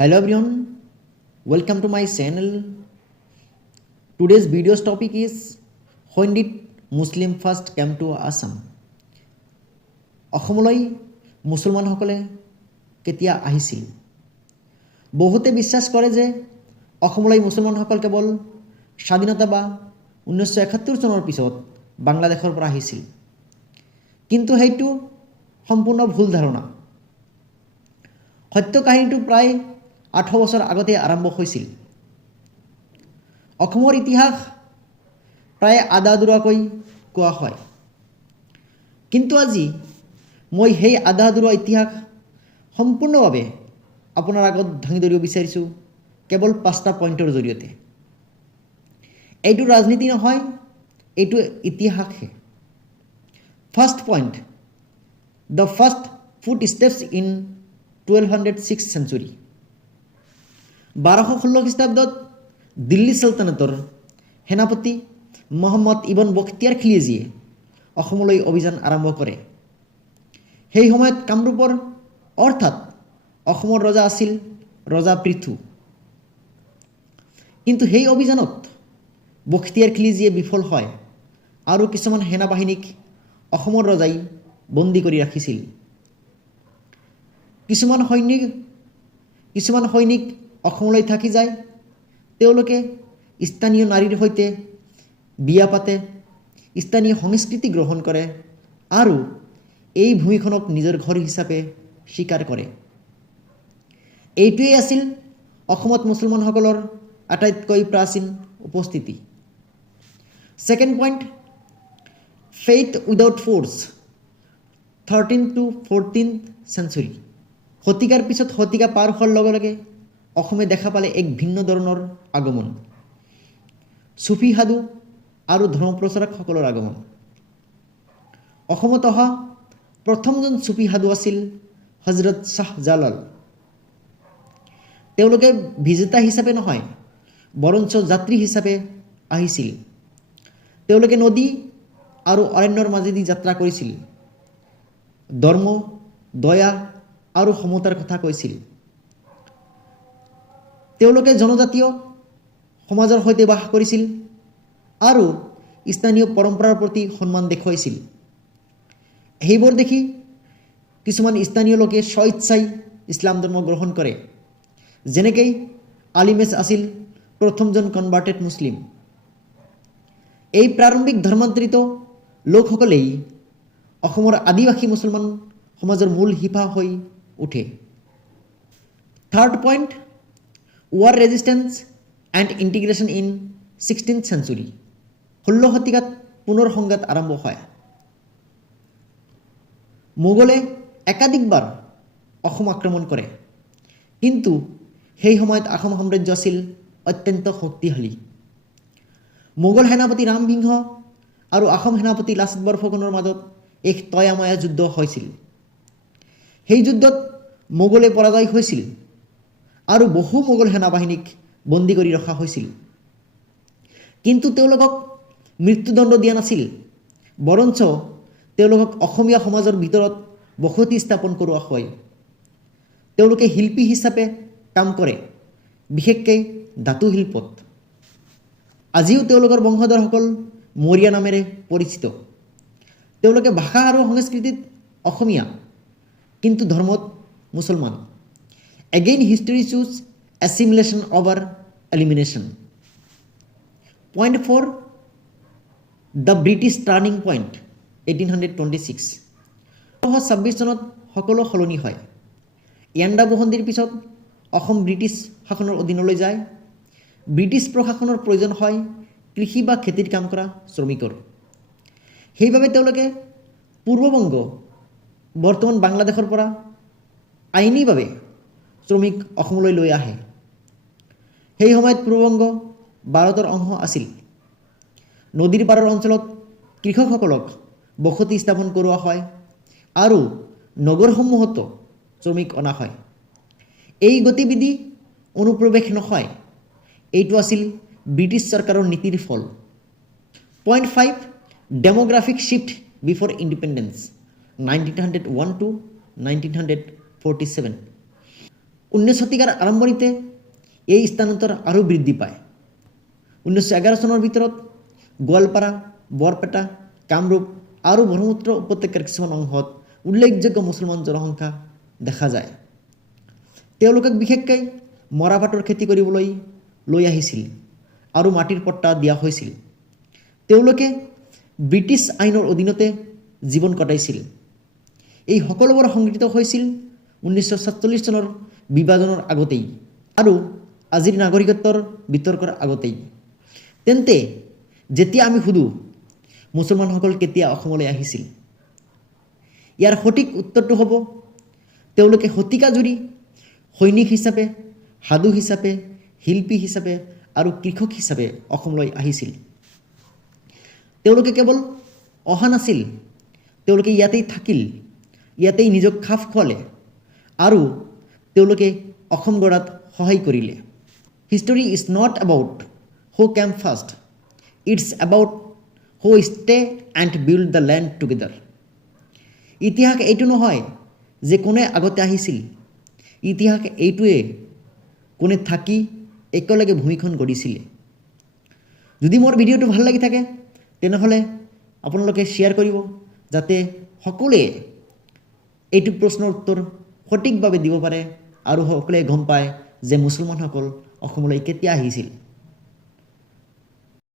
Hello everyone, welcome to my channel. Today's video's topic is when did Muslim first came to Assam? অসমলৈ মুছলমানসকলে কেতিয়া আহিছিল? বহুতে বিশ্বাস কৰে যে অসমলৈ মুছলমানসকল কেৱল স্বাধীনতা বা 1971 চনৰ পিছত বাংলাদেশৰ পৰা আহিছিল। কিন্তু সেইটো সম্পূৰ্ণ ভুল ধাৰণা। সত্য কাহিনীটো প্ৰায় 8 বছৰ আগতে আৰম্ভ হৈছিল। অসমৰ ইতিহাস প্ৰায় আধা আধৰুৱাকৈ কোৱা হয়। কিন্তু আজি মই সেই আধা আধৰুৱা ইতিহাস সম্পূৰ্ণভাৱে আপোনাৰ আগত দাঙি ধৰিব বিচাৰিছোঁ কেৱল 5টা পইণ্টৰ জৰিয়তে। এইটো ৰাজনীতি নহয়, এইটো ইতিহাসহে। First point, the first footsteps in 1206 century. 1216 খ্ৰীষ্টাব্দত দিল্লী চলতানতৰ সেনাপতি মহম্মদ ইবন বখতিয়াৰ খিলজীয়ে অসমলৈ অভিযান আৰম্ভ কৰে। সেই সময়ত কামৰূপৰ অৰ্থাৎ অসমৰ ৰজা আছিল ৰজা পৃথু। কিন্তু সেই অভিযানত বখতিয়াৰ খিলজীয়ে বিফল হয় আৰু কিছুমান সেনাবাহিনীক অসমৰ ৰজাই বন্দী কৰি ৰাখিছিল। কিছুমান সৈনিক অসমলৈ থাকি যায়। তেওঁলোকে স্থানীয় নাৰীৰ সৈতে বিয়া পাতে, স্থানীয় সংস্কৃতি গ্ৰহণ কৰে আৰু এই ভূমিখনক নিজৰ ঘৰ হিচাপে স্বীকাৰ কৰে। এইটোৱেই আছিল অসমত মুছলমানসকলৰ আটাইতকৈ প্ৰাচীন উপস্থিতি। Second point, faith without force 13th to 14th century. শতিকাৰ পিছত শতিকা পাৰ হোৱাৰ লগে লগে অসমে দেখা পালে এক ভিন্ন ধৰণৰ আগমন, চুফী সাধু আৰু ধৰ্মপ্ৰচাৰকসকলৰ আগমন। অসমত অহা প্ৰথমজন চুফী সাধু আছিল হজৰত শ্বাহ জালাল। তেওঁলোকে বিজেতা হিচাপে নহয়, বৰঞ্চ যাত্ৰী হিচাপে আহিছিল। তেওঁলোকে নদী আৰু অৰণ্যৰ মাজেদি যাত্ৰা কৰিছিল, ধৰ্ম, দয়া আৰু সমতাৰ কথা কৈছিল। তেওঁলোকে জনজাতীয় সমাজৰ সৈতে বাস কৰিছিল আৰু স্থানীয় পৰম্পৰাৰ প্ৰতি সন্মান দেখুৱাইছিল। সেইবোৰ দেখি কিছুমান স্থানীয় লোকে স্বইচ্ছাই ইছলাম ধৰ্ম গ্ৰহণ কৰে। যেনেকৈ আলিমেছ আছিল প্ৰথমজন কনভাৰ্টেড মুছলিম। এই প্ৰাৰম্ভিক ধৰ্মান্তৰিত লোকসকলেই অসমৰ আদিবাসী মুছলমান সমাজৰ মূল শিপা হৈ উঠে। Third point, war resistance and integration in 16th century. 16 শতিকাত পুনৰ সংঘাত আৰম্ভ হয়। মোগলে একাধিকবাৰ অসম আক্ৰমণ কৰে, কিন্তু সেই সময়ত আহোম সাম্ৰাজ্য আছিল অত্যন্ত শক্তিশালী। মোগল সেনাপতি ৰামসিংহ আৰু আহোম সেনাপতি লাচিত বৰফুকনৰ মাজত এক তয়াময়া যুদ্ধ হৈছিল। সেই যুদ্ধত মোগলে পৰাজয় হৈছিল আৰু বহু মোগল সেনাবাহিনীক বন্দী কৰি ৰখা হৈছিল। কিন্তু তেওঁলোকক মৃত্যুদণ্ড দিয়া নাছিল, বৰঞ্চ তেওঁলোকক অসমীয়া সমাজৰ ভিতৰত বসতি স্থাপন কৰোৱা হয়। তেওঁলোকে শিল্পী হিচাপে কাম কৰে, বিশেষকৈ ধাতু শিল্পত। আজিও তেওঁলোকৰ বংশধৰসকল মৰিয়া নামেৰে পৰিচিত। তেওঁলোকে ভাষা আৰু সংস্কৃতিত অসমীয়া, কিন্তু ধৰ্মত মুছলমান। Again, history choose assimilation over elimination. Point 4, the British turning point 1826. 1826 চনত সকলো সলনি হয়। ইয়াণ্ডা বসন্তিৰ পিছত অসম ব্ৰিটিছ শাসনৰ অধীনলৈ যায়। ব্ৰিটিছ প্ৰশাসনৰ প্ৰয়োজন হয় কৃষি বা খেতিৰ কাম কৰা শ্ৰমিকৰ। সেইবাবে তেওঁলোকে পূৰ্ববংগ, বৰ্তমান বাংলাদেশৰ পৰা আইনীভাৱে শ্ৰমিক অসমলৈ লৈ আহে। সেই সময়ত পূৰ্ববংগ ভাৰতৰ অংশ আছিল। নদীৰ পাৰৰ অঞ্চলত কৃষকসকলক বসতি স্থাপন কৰোৱা হয় আৰু নগৰসমূহতো শ্ৰমিক অনা হয়। এই গতিবিধি অনুপ্ৰৱেশ নহয়, এইটো আছিল ব্ৰিটিছ চৰকাৰৰ নীতিৰ ফল। Point 5, demographic shift before independence 1901 to 1947। 19 শতিকাৰ আৰম্ভণিতে এই স্থানান্তৰ আৰু বৃদ্ধি পায়। 1911 চনৰ ভিতৰত গোৱালপাৰা, বৰপেটা, কামৰূপ আৰু ব্ৰহ্মপুত্ৰ উপত্যকাৰ কিছুমান অংশত উল্লেখযোগ্য মুছলমান জনসংখ্যা দেখা যায়। তেওঁলোকক বিশেষকৈ মৰাপাটৰ খেতি কৰিবলৈ লৈ আহিছিল আৰু মাটিৰ পট্টা দিয়া হৈছিল। তেওঁলোকে ব্ৰিটিছ আইনৰ অধীনতে জীৱন কটাইছিল। এই সকলোবোৰ সংঘটিত হৈছিল 1947 চনৰ বিভাজনৰ আগতেই আৰু আজিৰ নাগৰিকত্বৰ বিতৰ্কৰ আগতেই। তেন্তে যেতিয়া আমি সুধোঁ মুছলমানসকল কেতিয়া অসমলৈ আহিছিল, ইয়াৰ সঠিক উত্তৰটো হ'ব তেওঁলোকে শতিকা জুৰি সৈনিক হিচাপে, সাধু হিচাপে, শিল্পী হিচাপে আৰু কৃষক হিচাপে অসমলৈ আহিছিল। তেওঁলোকে কেৱল অহা নাছিল, তেওঁলোকে ইয়াতেই থাকিল, ইয়াতেই নিজক খাপ খোৱালে আৰু তেওঁলোকে অসম গঢ়াত সহায় কৰিলে। History is not about who came first, it's about who stay and build the land together. ইতিহাস এইটো নহয় যে কোনে আগতে আহিছিল, ইতিহাস এইটোৱে কোনে থাকি একেলগে ভূমিখন গঢ়িছিলে। যদি মোৰ ভিডিঅ'টো ভাল লাগি থাকে তেনেহ'লে আপোনালোকে শ্বেয়াৰ কৰিব, যাতে সকলোৱে এইটো প্ৰশ্নৰ উত্তৰ সঠিকভাৱে দিব পাৰে আৰু সকলোৱে গম পায় যে মুছলমানসকল অসমলৈ কেতিয়া আহিছিল।